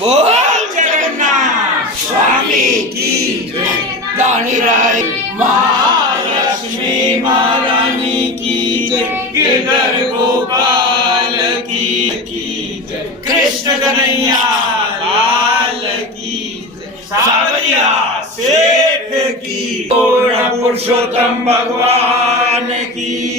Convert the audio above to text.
બોલ જગન્નાથ સ્વામી કી જય। દાણીરાય મહાલક્ષ્મી મહારાણી કી જય। ગિરધર ગોપાલ કી જય। કૃષ્ણ કનૈયા લાલ કી જય। સાવરિયા શેઠ કી। પૂર્ણ પુરુષોત્તમ ભગવાન કી